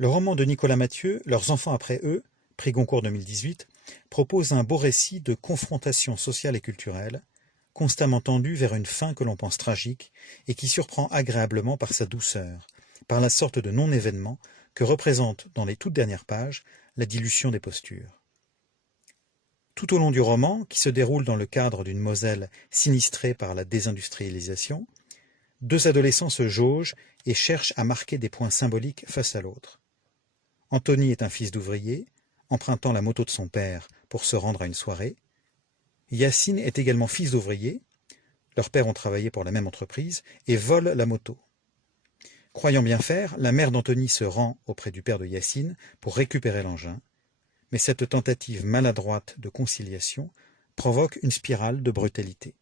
Le roman de Nicolas Mathieu, Leurs enfants après eux, prix Goncourt 2018, propose un beau récit de confrontation sociale et culturelle, constamment tendu vers une fin que l'on pense tragique et qui surprend agréablement par sa douceur, par la sorte de non-événement que représente dans les toutes dernières pages la dilution des postures. Tout au long du roman, qui se déroule dans le cadre d'une Moselle sinistrée par la désindustrialisation, deux adolescents se jaugent et cherchent à marquer des points symboliques face à l'autre. Anthony est un fils d'ouvrier, empruntant la moto de son père pour se rendre à une soirée. Yacine est également fils d'ouvrier, leurs pères ont travaillé pour la même entreprise, et vole la moto. Croyant bien faire, la mère d'Anthony se rend auprès du père de Yacine pour récupérer l'engin, mais cette tentative maladroite de conciliation provoque une spirale de brutalité.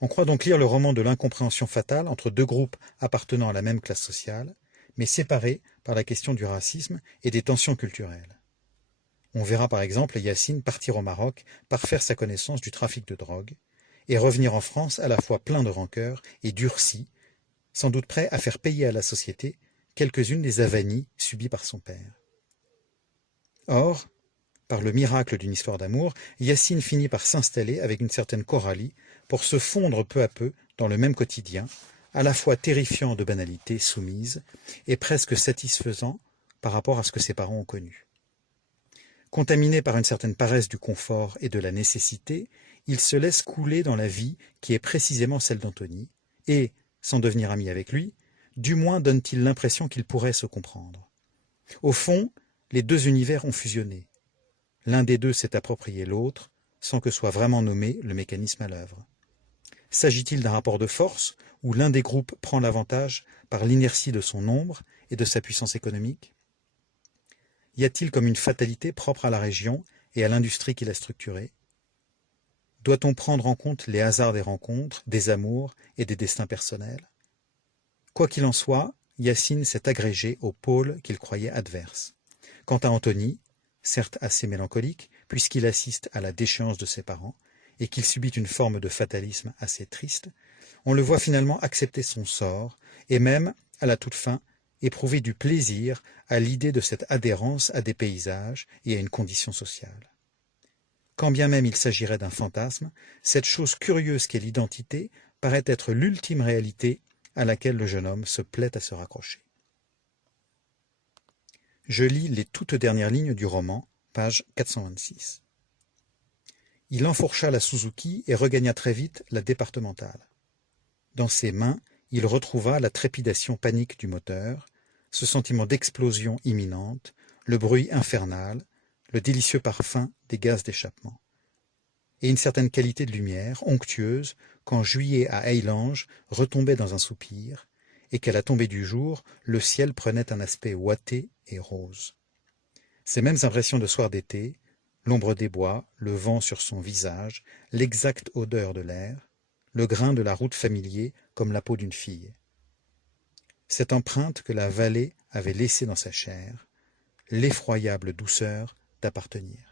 On croit donc lire le roman de l'incompréhension fatale entre deux groupes appartenant à la même classe sociale, mais séparés par la question du racisme et des tensions culturelles. On verra par exemple Yacine partir au Maroc par faire sa connaissance du trafic de drogue, et revenir en France à la fois plein de rancœur et durci, sans doute prêt à faire payer à la société quelques-unes des avanies subies par son père. Or, par le miracle d'une histoire d'amour, Yacine finit par s'installer avec une certaine Coralie pour se fondre peu à peu dans le même quotidien, à la fois terrifiant de banalité soumise et presque satisfaisant par rapport à ce que ses parents ont connu. Contaminé par une certaine paresse du confort et de la nécessité, il se laisse couler dans la vie qui est précisément celle d'Anthony, et, sans devenir ami avec lui, du moins donne-t-il l'impression qu'ils pourraient se comprendre. Au fond, les deux univers ont fusionné. L'un des deux s'est approprié l'autre, sans que soit vraiment nommé le mécanisme à l'œuvre. S'agit-il d'un rapport de force, où l'un des groupes prend l'avantage par l'inertie de son nombre et de sa puissance économique? Y a-t-il comme une fatalité propre à la région et à l'industrie qui l'a structurée? Doit-on prendre en compte les hasards des rencontres, des amours et des destins personnels? Quoi qu'il en soit, Yacine s'est agrégé au pôle qu'il croyait adverse. Quant à Anthony, certes assez mélancolique, puisqu'il assiste à la déchéance de ses parents, et qu'il subit une forme de fatalisme assez triste, on le voit finalement accepter son sort, et même, à la toute fin, éprouver du plaisir à l'idée de cette adhérence à des paysages et à une condition sociale. Quand bien même il s'agirait d'un fantasme, cette chose curieuse qu'est l'identité paraît être l'ultime réalité à laquelle le jeune homme se plaît à se raccrocher. Je lis les toutes dernières lignes du roman, page 426. Il enfourcha la Suzuki et regagna très vite la départementale. Dans ses mains, il retrouva la trépidation panique du moteur, ce sentiment d'explosion imminente, le bruit infernal, le délicieux parfum des gaz d'échappement. Et une certaine qualité de lumière, onctueuse, quand juillet à Haylange retombait dans un soupir, et qu'à la tombée du jour, le ciel prenait un aspect ouaté et rose. Ces mêmes impressions de soir d'été, l'ombre des bois, le vent sur son visage, l'exacte odeur de l'air, le grain de la route familier comme la peau d'une fille. Cette empreinte que la vallée avait laissée dans sa chair, l'effroyable douceur d'appartenir.